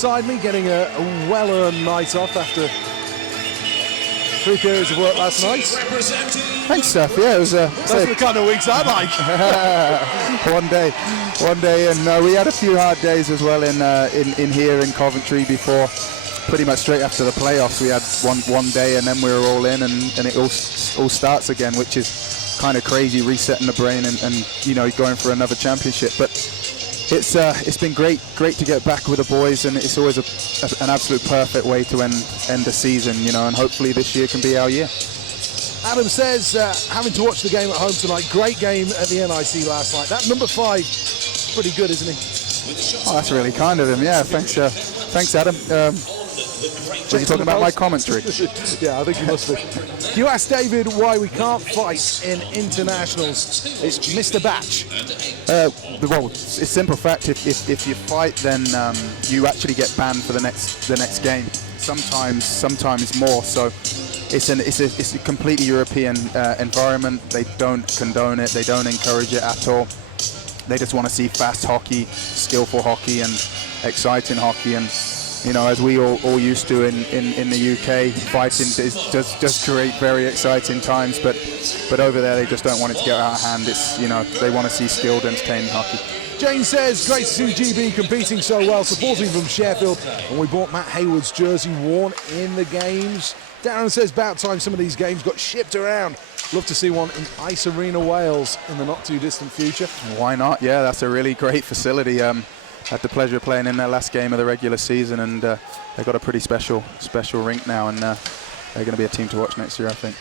Beside me, getting a well-earned night off after 3 periods of work last night. Thanks, Steph. Yeah, it was those are the kind of weeks I like. one day, and we had a few hard days as well in here in Coventry before. Pretty much straight after the playoffs, we had one day, and then we were all in, and it all starts again, which is kind of crazy, resetting the brain and you know, going for another championship. But it's been great to get back with the boys, and it's always an absolute perfect way to end the season, you know, and hopefully this year can be our year. Adam says, having to watch the game at home tonight, great game at the NIC last night. That number 5, pretty good, isn't he? Oh, that's really kind of him. Yeah, thanks, Adam. Were you talking about my commentary? Yeah, I think you must be. You asked David why we can't fight in internationals. It's Mr. Batch. Well, it's a simple fact. If you fight, then you actually get banned for the next game. Sometimes more. So it's a completely European environment. They don't condone it. They don't encourage it at all. They just want to see fast hockey, skillful hockey, and exciting hockey. And you know, as we all used to in the UK, fighting does create very exciting times. But over there, they just don't want it to get out of hand. It's, you know, they want to see skilled, entertaining hockey. Jane says, great to see GB competing so well, supporting from Sheffield, and we bought Matt Hayward's jersey worn in the games. Darren says, about time some of these games got shipped around. Love to see one in Ice Arena, Wales in the not too distant future. Why not? Yeah, that's a really great facility. Had the pleasure of playing in their last game of the regular season, and they've got a pretty special rink now, and they're going to be a team to watch next year, I think.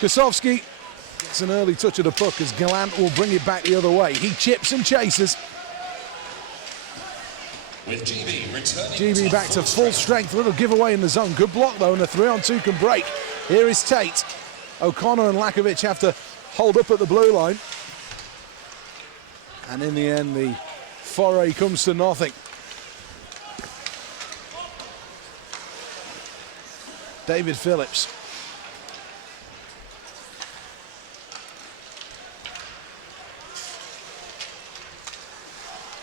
Kosovsky gets an early touch of the puck as Gallant will bring it back the other way. He chips and chases. With GB back to full strength, a little giveaway in the zone. Good block though, and the 3-on-2 can break. Here is Tate. O'Connor and Lakovic have to hold up at the blue line. And in the end, the foray comes to nothing. David Phillips.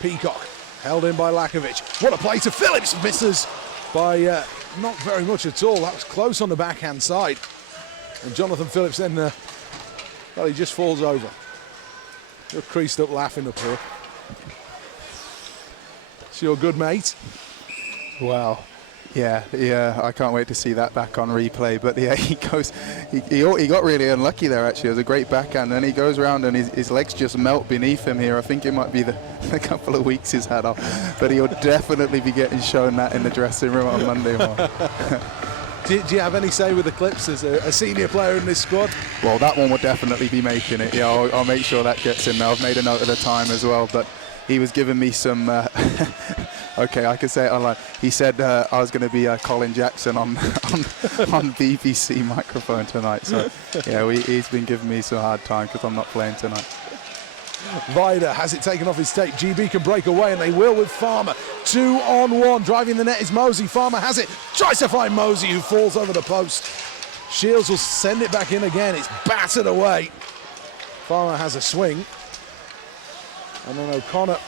Peacock held in by Lakovic. What a play to Phillips, misses by not very much at all. That was close on the backhand side. And Jonathan Phillips then, well, he just falls over. You're creased up laughing up here. It's your good mate. Wow. Yeah, I can't wait to see that back on replay. But yeah, he got really unlucky there, actually. It was a great backhand, and he goes around and his legs just melt beneath him here. I think it might be the couple of weeks he's had off, but he'll definitely be getting shown that in the dressing room on Monday morning. Do you have any say with the Clips as a senior player in this squad? Well, that one will definitely be making it. Yeah, I'll make sure that gets in there. I've made a note of the time as well, but he was giving me some... okay, I can say it online. He said I was going to be Colin Jackson on BBC microphone tonight. So, yeah, he's been giving me some hard time because I'm not playing tonight. Vida has it taken off his tape. GB can break away, and they will with Farmer. 2-on-1. Driving the net is Mosey. Farmer has it. Tries to find Mosey, who falls over the post. Shields will send it back in again. It's battered away. Farmer has a swing. And then O'Connor.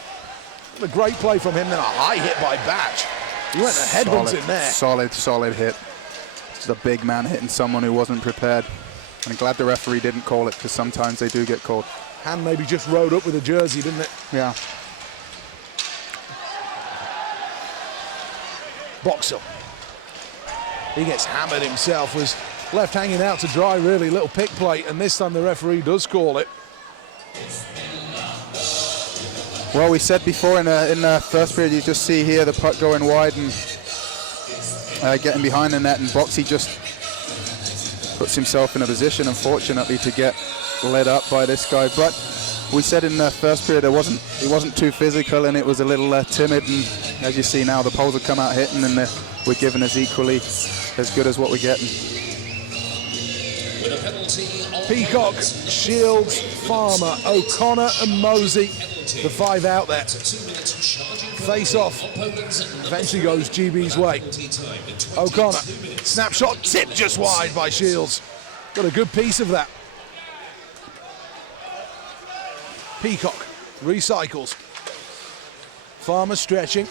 A great play from him, then a high hit by Batch. He went a headbutt in there. Solid hit. Just a big man hitting someone who wasn't prepared. I'm glad the referee didn't call it, because sometimes they do get called. Hand maybe just rode up with a jersey, didn't it? Yeah. Boxall. He gets hammered himself, was left hanging out to dry, really. Little pick plate, and this time the referee does call it. Well, we said before in the first period, you just see here the puck going wide and getting behind the net, and Boxy just puts himself in a position, unfortunately, to get led up by this guy. But we said in the first period it wasn't too physical, and it was a little timid, and as you see now, the poles have come out hitting, and we're giving us equally as good as what we're getting. Peacock, Shields, Farmer, O'Connor and Mosey, the 5 out there. Face off, eventually goes GB's way. O'Connor, snapshot, tipped just wide by Shields. Got a good piece of that. Peacock recycles. Farmer stretching.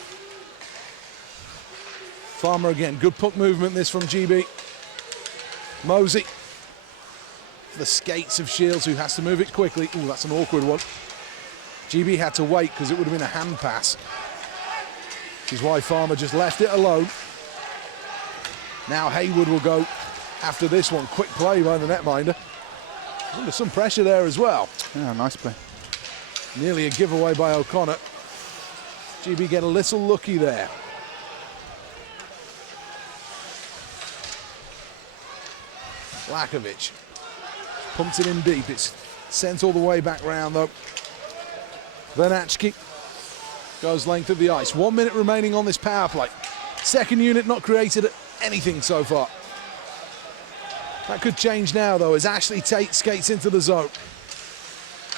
Farmer again, good puck movement this from GB. Mosey. The skates of Shields, who has to move it quickly. Ooh, that's an awkward one. GB had to wait because it would have been a hand pass. Which is why Farmer just left it alone. Now Haywood will go after this one. Quick play by the netminder. Under some pressure there as well. Yeah, nice play. Nearly a giveaway by O'Connor. GB get a little lucky there. Lakovic pumps it in deep. It's sent all the way back round though. Vernachki goes length of the ice. 1 minute remaining on this power play. Second unit not created anything so far. That could change now though as Ashley Tate skates into the zone.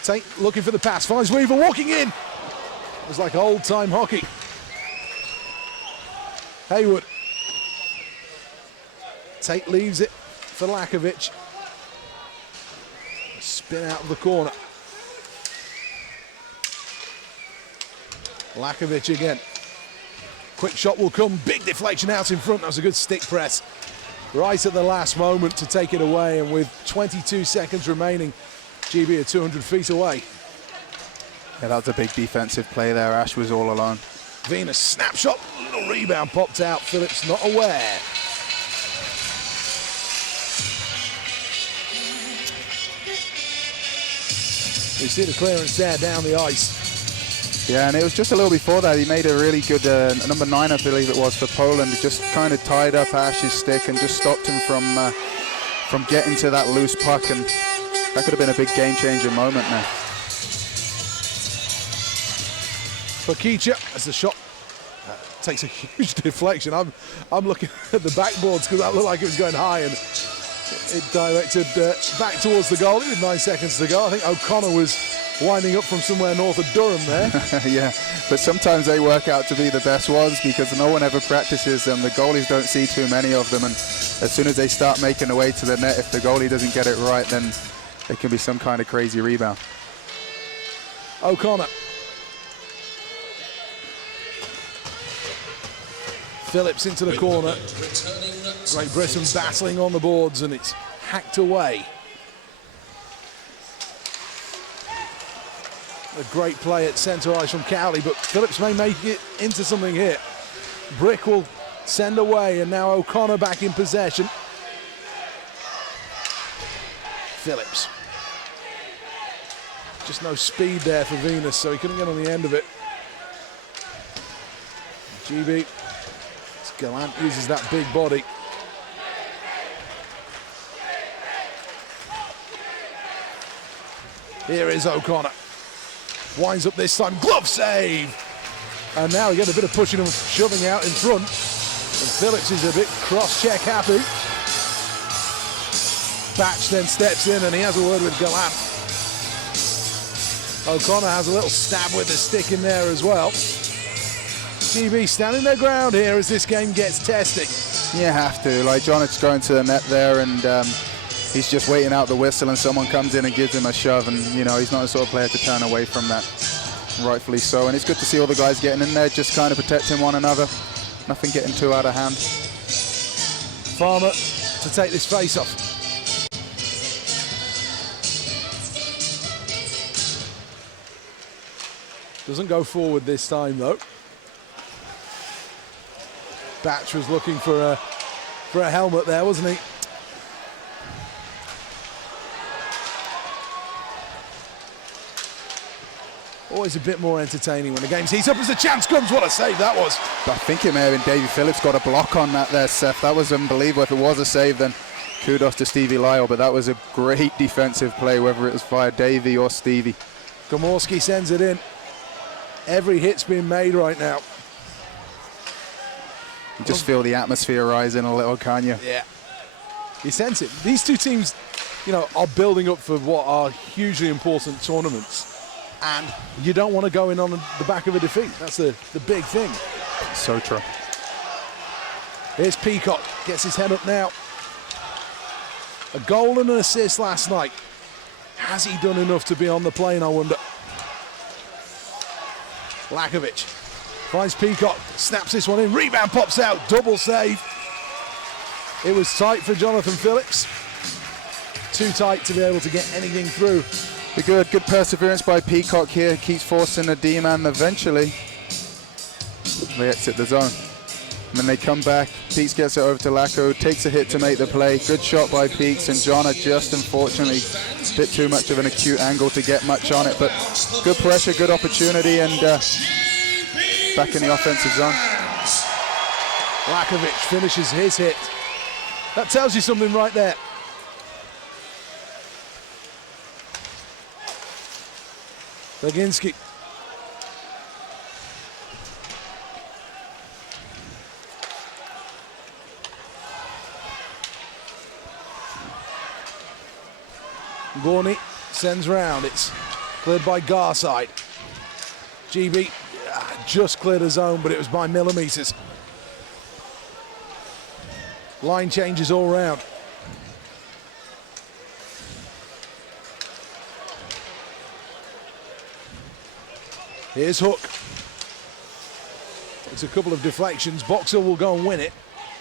Tate looking for the pass, finds Weaver walking in. It was like old time hockey. Haywood. Tate leaves it for Lakovic. Spin out of the corner. Lakovic again. Quick shot will come, big deflection out in front. That was a good stick press. Right at the last moment to take it away, and with 22 seconds remaining, GB are 200 feet away. Yeah, that was a big defensive play there. Ash was all alone. Venus snapshot, little rebound popped out. Phillips not aware. You see the clearance there down the ice. Yeah, and it was just a little before that. He made a really good number 9, I believe it was, for Poland. Just kind of tied up Ash's stick and just stopped him from getting to that loose puck, and that could have been a big game-changer moment now. Pakicha as the shot takes a huge deflection. I'm looking at the backboards because that looked like it was going high, and it directed back towards the goalie with 9 seconds to go. I think O'Connor was winding up from somewhere north of Durham there. Yeah, but sometimes they work out to be the best ones because no one ever practices them. The goalies don't see too many of them, and as soon as they start making their way to the net, if the goalie doesn't get it right, then it can be some kind of crazy rebound. O'Connor. Phillips into the corner. Great Britain battling on the boards, and it's hacked away. A great play at centre ice from Cowley, but Phillips may make it into something here. Brick will send away, and now O'Connor back in possession. Phillips. Just no speed there for Venus, so he couldn't get on the end of it. GB. Gallant uses that big body. Here is O'Connor. Winds up this time, glove save! And now we get a bit of pushing and shoving out in front. And Phillips is a bit cross-check happy. Batch then steps in and he has a word with Gallant. O'Connor has a little stab with the stick in there as well. GB standing their ground here as this game gets testing. You have to. Like, Jonic's going to the net there, and he's just waiting out the whistle, and someone comes in and gives him a shove, and, you know, he's not the sort of player to turn away from that. Rightfully so. And it's good to see all the guys getting in there, just kind of protecting one another. Nothing getting too out of hand. Farmer to take this face-off. Doesn't go forward this time, though. Batch was looking for a helmet there, wasn't he? Always a bit more entertaining when the game's heat up as the chance comes. What a save that was. I think it may have been Davy Phillips got a block on that there, Seth. That was unbelievable. If it was a save, then kudos to Stevie Lyle, but that was a great defensive play, whether it was via Davy or Stevie. Gomorski sends it in. Every hit's being made right now. You just feel the atmosphere rising a little, can't you? Yeah. You sense it. These two teams, you know, are building up for what are hugely important tournaments. And you don't want to go in on the back of a defeat. That's the big thing. So true. Here's Peacock. Gets his head up now. A goal and an assist last night. Has he done enough to be on the plane, I wonder? Lakovic. Finds Peacock, snaps this one in, rebound pops out, double save. It was tight for Jonathan Phillips. Too tight to be able to get anything through. Good perseverance by Peacock here, keeps forcing the D-man eventually. They exit the zone. And then they come back, Peaks gets it over to Lacko, takes a hit to make the play. Good shot by Peaks, and Jonna just unfortunately a bit too much of an acute angle to get much on it, but good pressure, good opportunity, and back in the offensive zone. Lakovic finishes his hit. That tells you something right there. Baginski. Gorney sends round. It's cleared by Garside. GB just cleared a zone, but it was by millimeters. Line changes all round. Here's Hook. It's a couple of deflections. Boxer will go and win it.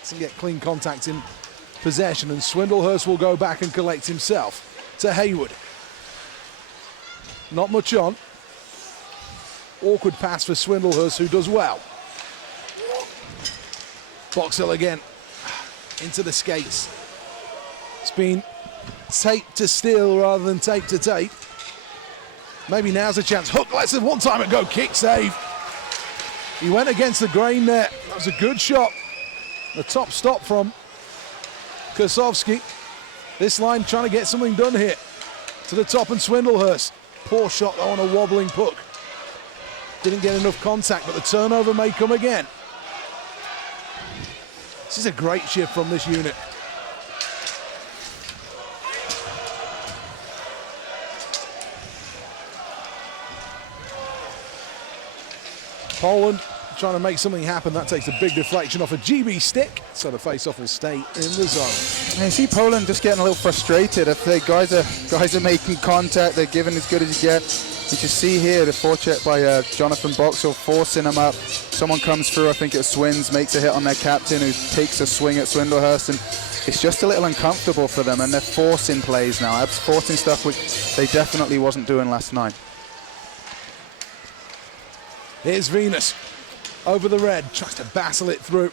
Doesn't get clean contact in possession, and Swindlehurst will go back and collect himself to Haywood. Not much on. Awkward pass for Swindlehurst, who does well. Boxell again into the skates. It's been tape to steel rather than tape to tape. Maybe now's a chance. Hook lets it one time ago. Kick save. He went against the grain there. That was a good shot. The top stop from Kursovski. This line trying to get something done here. To the top, and Swindlehurst. Poor shot on a wobbling puck. Didn't get enough contact, but the turnover may come again. This is a great shift from this unit. Poland trying to make something happen. That takes a big deflection off a GB stick, so the face-off will stay in the zone. And you see Poland just getting a little frustrated. If the guys are making contact, they're giving as good as you get. You can see here the forecheck by Jonathan Boxall forcing him up. Someone comes through, I think it's Swins, makes a hit on their captain, who takes a swing at Swindlehurst, and it's just a little uncomfortable for them, and they're forcing plays now. Forcing stuff which they definitely wasn't doing last night. Here's Venus over the red, tries to battle it through.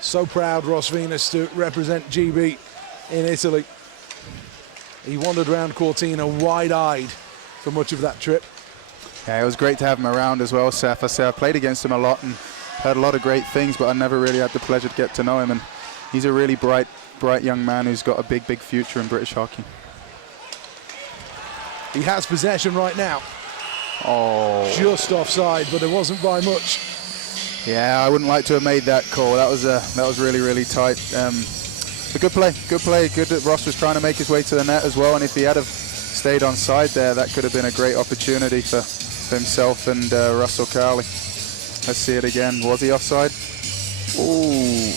So proud, Ross Venus, to represent GB in Italy. He wandered around Cortina wide-eyed for much of that trip. Yeah, it was great to have him around as well, Seth. I say I've played against him a lot and heard a lot of great things, but I never really had the pleasure to get to know him. And he's a really bright young man who's got a big future in British hockey. He has possession right now. Oh. Just offside, but it wasn't by much. Yeah, I wouldn't like to have made that call. That was really tight. A good play. Good that Ross was trying to make his way to the net as well, and if he had have stayed on side there, that could have been a great opportunity for himself and Russell Cowley. Let's see it again. Was he offside? Ooh.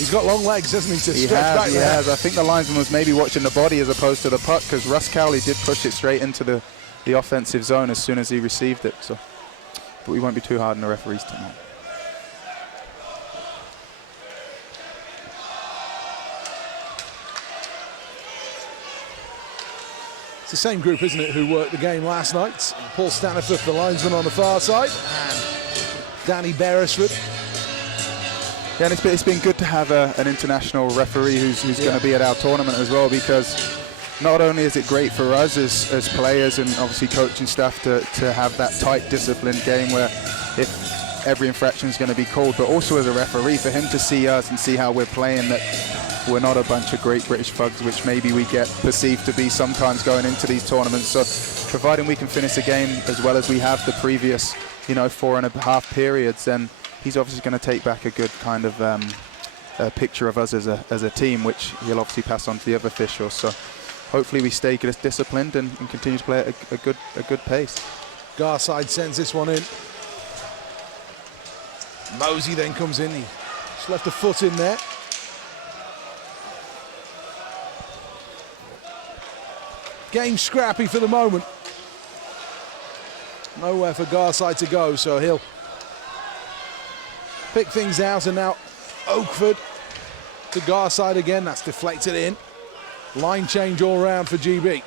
He's got long legs, hasn't he, to stretch back there? He has. I think the linesman was maybe watching the body as opposed to the puck, because Russ Cowley did push it straight into the offensive zone as soon as he received it. So, but we won't be too hard on the referees tonight. It's the same group, isn't it, who worked the game last night? Paul Staniforth, the linesman on the far side, and Danny Beresford. Yeah, and it's been good to have an international referee who's going to be at our tournament as well, because not only is it great for us as players and obviously coaching staff to have that tight, disciplined game where if every infraction is going to be called, but also as a referee for him to see us and see how we're playing, that we're not a bunch of great British thugs, which maybe we get perceived to be sometimes going into these tournaments. So providing we can finish a game as well as we have the previous, 4.5 periods, then he's obviously going to take back a good kind of picture of us as a team, which he'll obviously pass on to the other officials. So hopefully we stay disciplined and continue to play at a good pace. Garside sends this one in. Mosey then comes in. He just left a foot in there. Game scrappy for the moment. Nowhere for Garside to go, so he'll pick things out, and now Oakford to Garside again. That's deflected in. Line change all round for GB.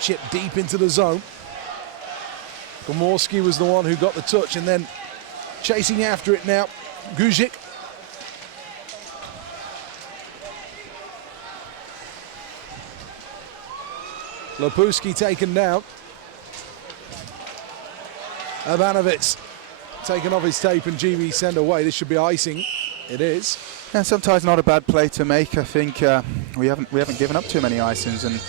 Chip deep into the zone. Gomorski was the one who got the touch, and then chasing after it now, Guzik. Lepuski taken down. Ivanovic taken off his tape, and GB sent away. This should be icing. It is. And sometimes not a bad play to make. I think we haven't given up too many icings, and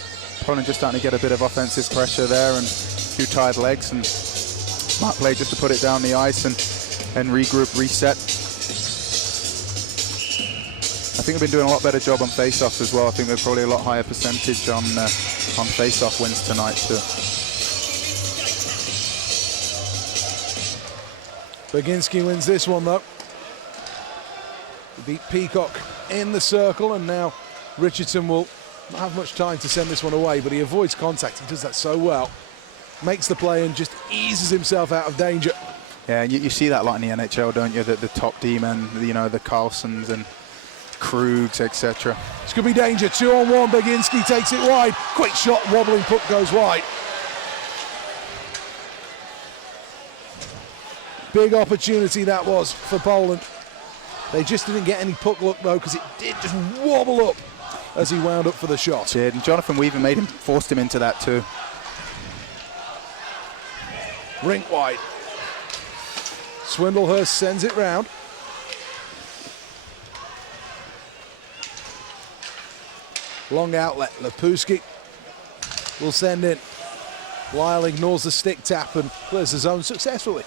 Poland just starting to get a bit of offensive pressure there, and a few tired legs, and smart play just to put it down the ice and regroup, reset. I think we've been doing a lot better job on face-offs as well. I think there's probably a lot higher percentage on face-off wins tonight too. Baginski wins this one though. He beat Peacock in the circle, and now Richardson will not have much time to send this one away, but he avoids contact. He does that so well. Makes the play and just eases himself out of danger. Yeah, and you see that a lot in the NHL, don't you? The top D-men, you know, the Carlsons and Krugs, etc. This could be danger. 2-on-1. Baginski takes it wide. Quick shot, wobbling puck goes wide. Big opportunity that was for Poland. They just didn't get any puck luck though, because it did just wobble up as he wound up for the shot. Did, and Jonathan Weaver forced him into that too. Rink wide. Swindlehurst sends it round. Long outlet. Lepuski will send in. Lyle ignores the stick tap and clears the zone successfully.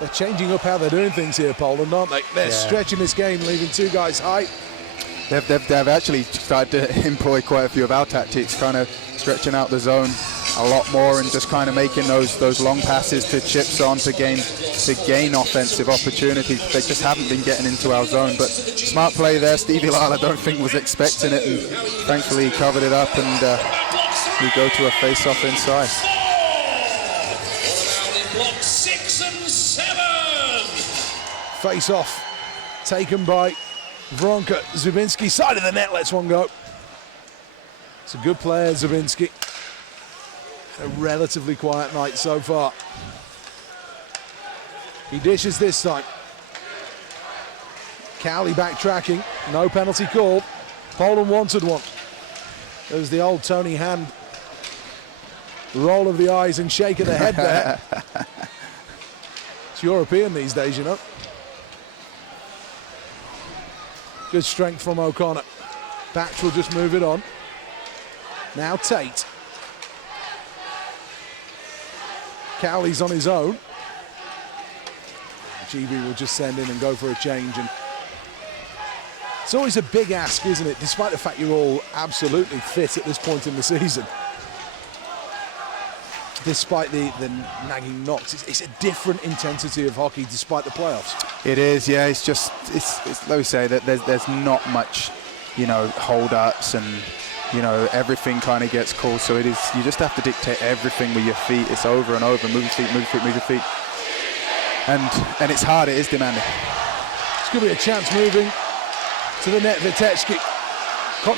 They're changing up how they're doing things here, Poland, aren't they? They're stretching this game, leaving two guys high. They've actually started to employ quite a few of our tactics, kind of stretching out the zone a lot more and just kind of making those long passes to Chipson to gain offensive opportunities. They just haven't been getting into our zone, but smart play there. Stevie Lyle, I don't think was expecting it, and thankfully he covered it up, and we go to a face-off inside. Block 6 and 7. Face-off taken by Vronka. Zubinski, side of the net, lets one go. It's a good player, Zubinski. A relatively quiet night so far. He dishes this time. Cowley backtracking, no penalty called. Poland wanted one. There's the old Tony Hand roll of the eyes and shake of the head there. It's European these days, you know. Good strength from O'Connor. Batch will just move it on. Now Tate. Cowley's on his own. GB will just send in and go for a change. And it's always a big ask, isn't it? Despite the fact you're all absolutely fit at this point in the season. Despite the nagging knocks, it's a different intensity of hockey despite the playoffs. It is, yeah. It's just, it's like we say, that there's not much, you know, hold-ups and, you know, everything kind of gets called. So it is, you just have to dictate everything with your feet. It's over and over. Move your feet, move your feet, move your feet. And it's hard. It is demanding. It's going to be a chance moving to the net. Vitechki.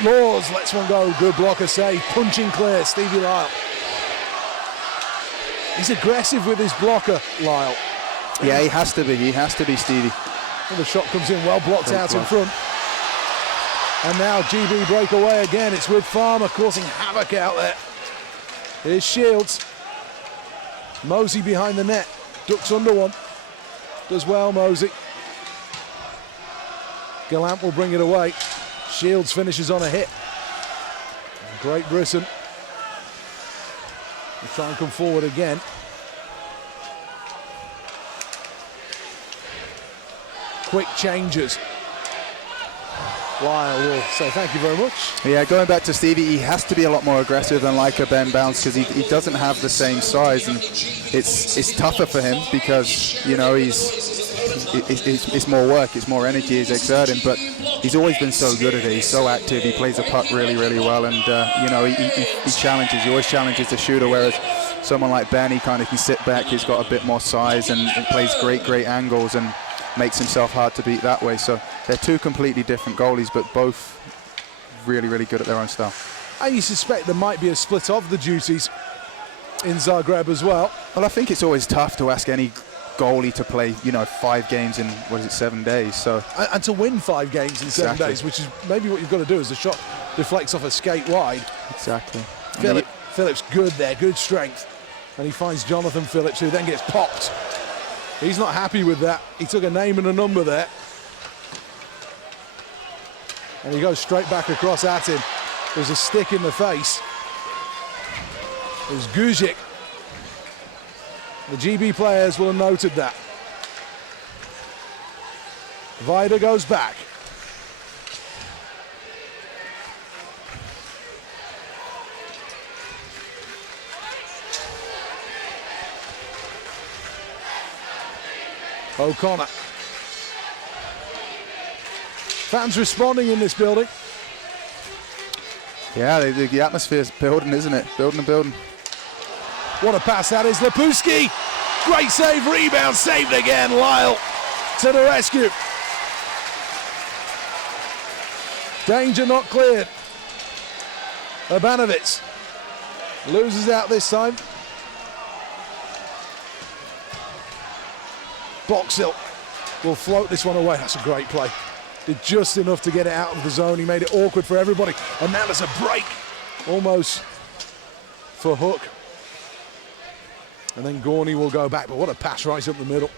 Laws lets one go. Good blocker save. Punching clear. Stevie Lyle. He's aggressive with his blocker, Lyle. Yeah, he has to be. He has to be, Stevie. And the shot comes in well blocked Great out block. in front. And now GB break away again. It's with Farmer causing havoc out there. Here's Shields. Mosey behind the net. Ducks under one. Does well, Mosey. Gallant will bring it away. Shields finishes on a hit. Great Britain. We'll try and come forward again. Quick changes. Lyle will say thank you very much. Yeah, going back to Stevie, he has to be a lot more aggressive than like a Ben Bounce because he doesn't have the same size, and it's tougher for him because, you know, it's more work, it's more energy he's exerting, but he's always been so good at it. He's so active, he plays the puck really, really well, and you know, he challenges, he always challenges the shooter, whereas someone like Ben, he kind of can sit back, he's got a bit more size and plays great angles and makes himself hard to beat that way. So they're two completely different goalies, but both really, really good at their own style. And you suspect there might be a split of the duties in Zagreb as well. Well, I think it's always tough to ask any goalie to play, you know, 5 games in, 7 days. So and to win 5 games in 7 days, which is maybe what you've got to do as the shot deflects off a skate wide. Exactly. Phillips good there, good strength. And he finds Jonathan Phillips, who then gets popped. He's not happy with that. He took a name and a number there. And he goes straight back across at him. There's a stick in the face. It was Guzic. The GB players will have noted that. Vida goes back. O'Connor. Fans responding in this building. Yeah, the atmosphere's building, isn't it? Building. What a pass that is. Lepuski. Great save, rebound, saved again. Lyle to the rescue. Danger not cleared. Urbanovitz loses out this time. Boxill will float this one away. That's a great play. Did just enough to get it out of the zone. He made it awkward for everybody. And now there's a break almost for Hook. And then Gorney will go back. But what a pass right up the middle.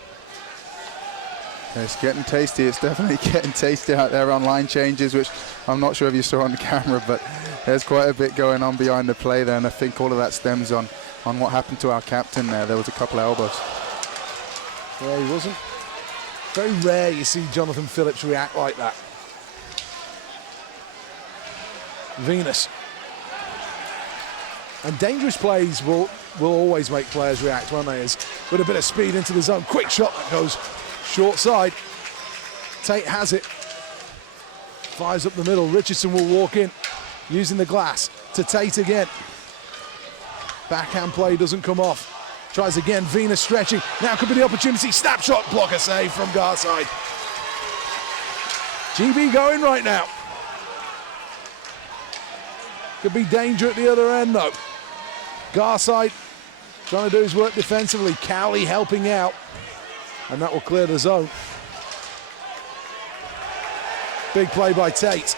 It's getting tasty. It's definitely getting tasty out there on line changes, which I'm not sure if you saw on the camera, but there's quite a bit going on behind the play there. And I think all of that stems on what happened to our captain there. There was a couple of elbows. Yeah, he wasn't. Very rare you see Jonathan Phillips react like that. Venus. And dangerous plays will always make players react, won't they? As with a bit of speed into the zone. Quick shot that goes short side. Tate has it. Fires up the middle. Richardson will walk in, using the glass to Tate again. Backhand play doesn't come off. Tries again, Venus stretching. Now could be the opportunity. Snapshot, blocker save from Garside. GB going right now. Could be danger at the other end though. Garside trying to do his work defensively. Cowley helping out. And that will clear the zone. Big play by Tate.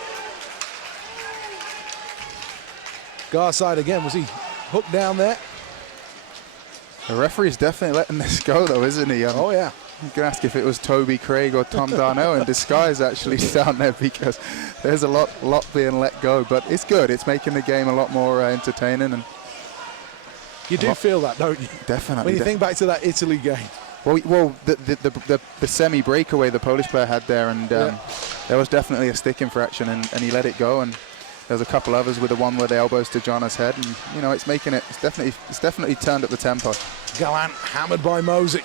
Garside again, was he hooked down there? The referee's definitely letting this go, though, isn't he? Oh, yeah. You can ask if it was Toby Craig or Tom Darnell in disguise, actually, down there, because there's a lot being let go. But it's good. It's making the game a lot more entertaining. And you do feel that, don't you? Definitely. When you think back to that Italy game. Well, the semi-breakaway the Polish player had there, and there was definitely a stick infraction, and he let it go. And there's a couple others with the one where the elbows to John's head, and you know it's definitely turned up the tempo. Gallant hammered by Mosey.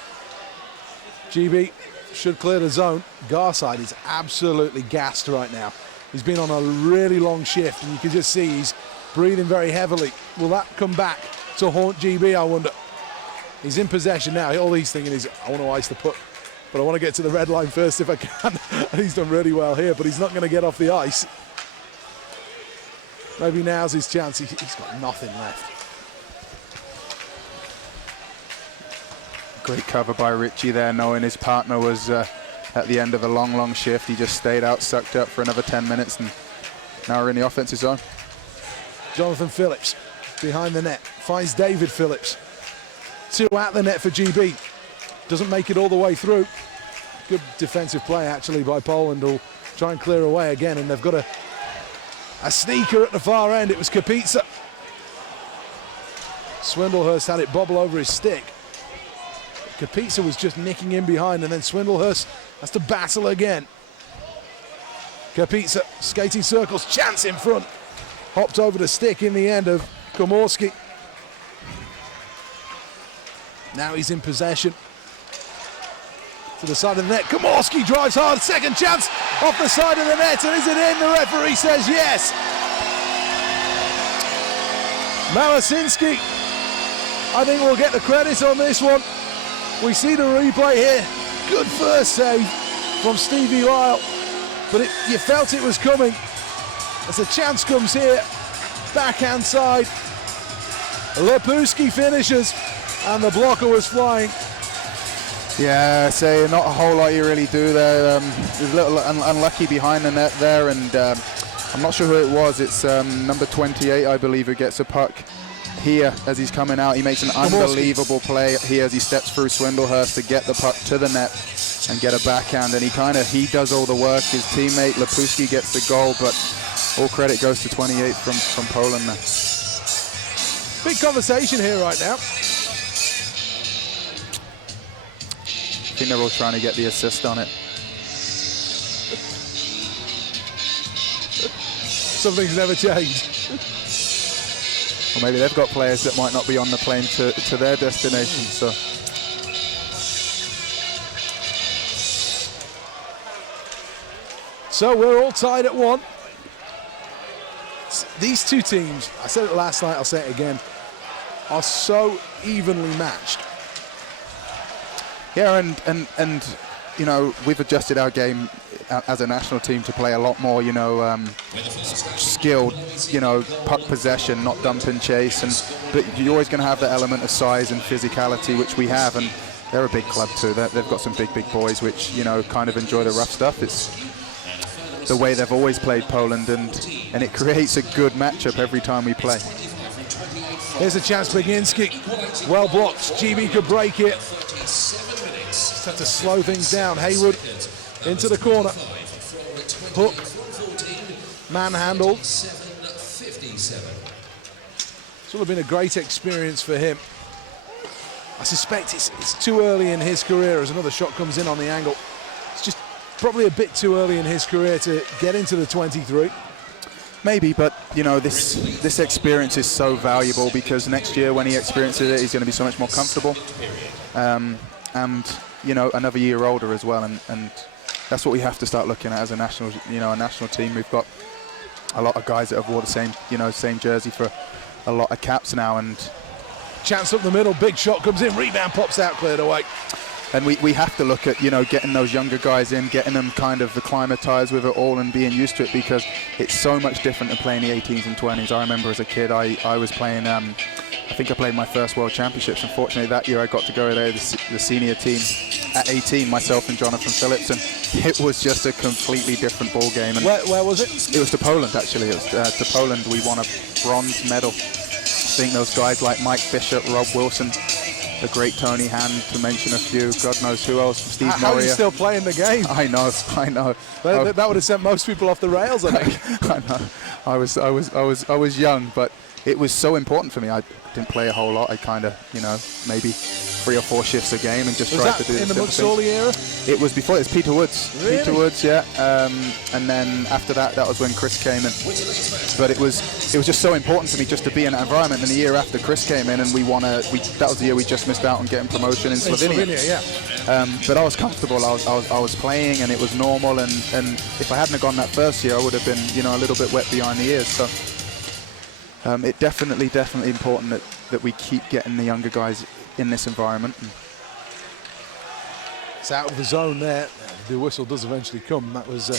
GB should clear the zone. Garside is absolutely gassed right now. He's been on a really long shift, and you can just see he's breathing very heavily. Will that come back to haunt GB, I wonder? He's in possession now. All he's thinking is, I want to ice the puck, but I want to get to the red line first if I can. And he's done really well here, but he's not going to get off the ice. Maybe now's his chance. He's got nothing left. Great cover by Richie there, knowing his partner was at the end of a long shift. He just stayed out, sucked up for another 10 minutes, and now we're in the offensive zone. Jonathan Phillips behind the net, finds David Phillips. 2 at the net for GB. Doesn't make it all the way through. Good defensive play, actually, by Poland. Will try and clear away again, and they've got a sneaker at the far end. It was Kapitsa. Swindlehurst had it bobble over his stick. Kapitsa was just nicking in behind, and then Swindlehurst has to battle again. Kapitsa skating circles, chance in front. Hopped over the stick in the end of Komorski. Now he's in possession. To the side of the net, Komorski drives hard, second chance off the side of the net, and is it in? The referee says yes. Malasinski, I think we'll get the credit on this one. We see the replay here. Good first save from Stevie Lyle, but you felt it was coming. As the chance comes here, backhand side. Lepuski finishes, and the blocker was flying. Yeah, say not a whole lot you really do there. There's a little unlucky behind the net there, and I'm not sure who it was. It's number 28, I believe, who gets a puck here as he's coming out. He makes an unbelievable play here as he steps through Swindlehurst to get the puck to the net and get a backhand, and he does all the work. His teammate Lepuski gets the goal, but all credit goes to 28 from Poland there. Big conversation here right now. I think they're all trying to get the assist on it. Something's never changed. Or maybe they've got players that might not be on the plane to their destination. So we're all tied at 1. These two teams, I said it last night, I'll say it again, are so evenly matched. Yeah, and you know, we've adjusted our game as a national team to play a lot more, you know, skilled, you know, puck possession, not dump and chase, but you're always going to have the element of size and physicality, which we have, and they're a big club too. They've got some big boys, which, you know, kind of enjoy the rough stuff. It's the way they've always played Poland, and it creates a good matchup every time we play. Here's a chance, Baginski. Well blocked. GB could break it. Just have to slow things down. Haywood into the corner. Hook. Manhandled. This will have been a great experience for him. I suspect it's too early in his career as another shot comes in on the angle. It's just probably a bit too early in his career to get into the 23. Maybe, but you know, this experience is so valuable because next year when he experiences it, he's going to be so much more comfortable, and you know, another year older as well, and that's what we have to start looking at as a national team. We've got a lot of guys that have wore the same jersey for a lot of caps now, and chance up the middle, big shot comes in, rebound pops out, cleared away. And we have to look at, you know, getting those younger guys in, getting them kind of acclimatized with it all and being used to it, because it's so much different than playing the 18s and 20s. I remember as a kid, I was playing, I think I played my first World Championships. Unfortunately, that year I got to go there, the senior team, at 18, myself and Jonathan Phillips, and it was just a completely different ball game. And where was it? It was to Poland, actually. It was to Poland. We won a bronze medal. I think those guys like Mike Bishop, Rob Wilson, the great Tony Hand, to mention a few. God knows who else. Steve Moria. How are you still playing the game? I know. That would have sent most people off the rails, I think. I know. I was young, but it was so important for me. I didn't play a whole lot. I kind of, you know, maybe 3 or 4 shifts a game and just tried to do in the McSorley era? It was before. It's Peter Woods. Really? Peter Woods, yeah. And then after that was when Chris came in. But it was just so important to me just to be in that environment. And the year after Chris came in, and that was the year we just missed out on getting promotion in Slovenia. Yeah. But I was comfortable. I was playing, and it was normal. And if I hadn't have gone that first year, I would have been, you know, a little bit wet behind the ears. So it definitely important that we keep getting the younger guys in this environment. It's out of the zone there. The whistle does eventually come. That was a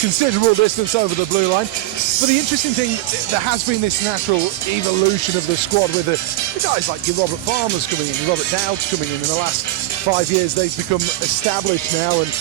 considerable distance over the blue line. But the interesting thing, there has been this natural evolution of the squad with the guys like your Robert Farmer's coming in, Robert Dowd's coming in the last 5 years. They've become established now, and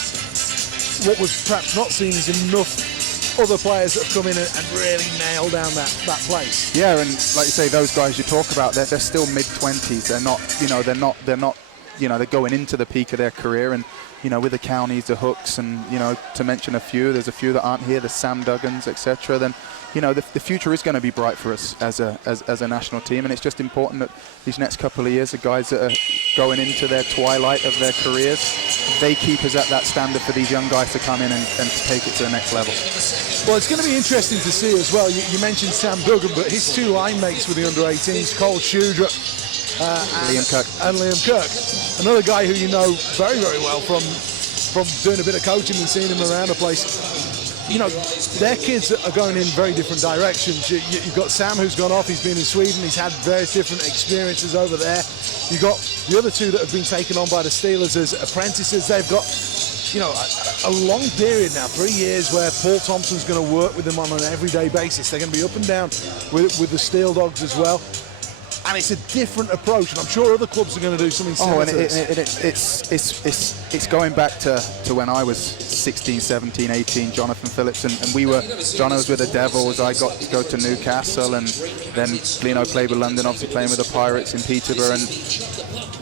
what was perhaps not seen is enough other players that have come in and really nailed down that place. Yeah, and like you say, those guys you talk about, they're still mid-20s. They're not, they're going into the peak of their career, and you know, with the Counties, the Hooks, and you know, to mention a few, there's a few that aren't here, the Sam Duggans, etc. Then you know, the future is going to be bright for us as a national team, and it's just important that these next couple of years, the guys that are going into their twilight of their careers, they keep us at that standard for these young guys to come in and to take it to the next level. Well, it's going to be interesting to see as well. You mentioned Sam Duggan, but his two line mates with the under-18s, Cole Shudra and Liam Kirk. Another guy who you know very, very well from doing a bit of coaching and seeing him around the place. You know, their kids are going in very different directions. You've got Sam, who's gone off. He's been in Sweden. He's had various different experiences over there. You've got the other two that have been taken on by the Steelers as apprentices. They've got, you know, a long period now, 3 years, where Paul Thompson's going to work with them on an everyday basis. They're going to be up and down with the Steel Dogs as well. And it's a different approach, and I'm sure other clubs are going to do something similar to this. It's going back to when I was 16, 17, 18, Jonathan Phillips, and John was with the Devils. I got to go to Newcastle, and then Lino played with London, obviously playing with the Pirates in Peterborough, and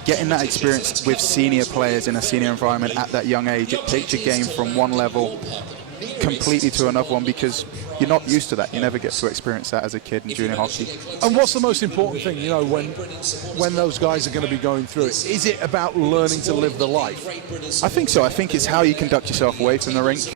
getting that experience with senior players in a senior environment at that young age, it takes your game from one level completely to another one, because you're not used to that. You never get to experience that as a kid in junior hockey. And what's the most important thing, you know, when those guys are going to be going through it? Is it about learning to live the life? I think so. I think it's how you conduct yourself away from the rink.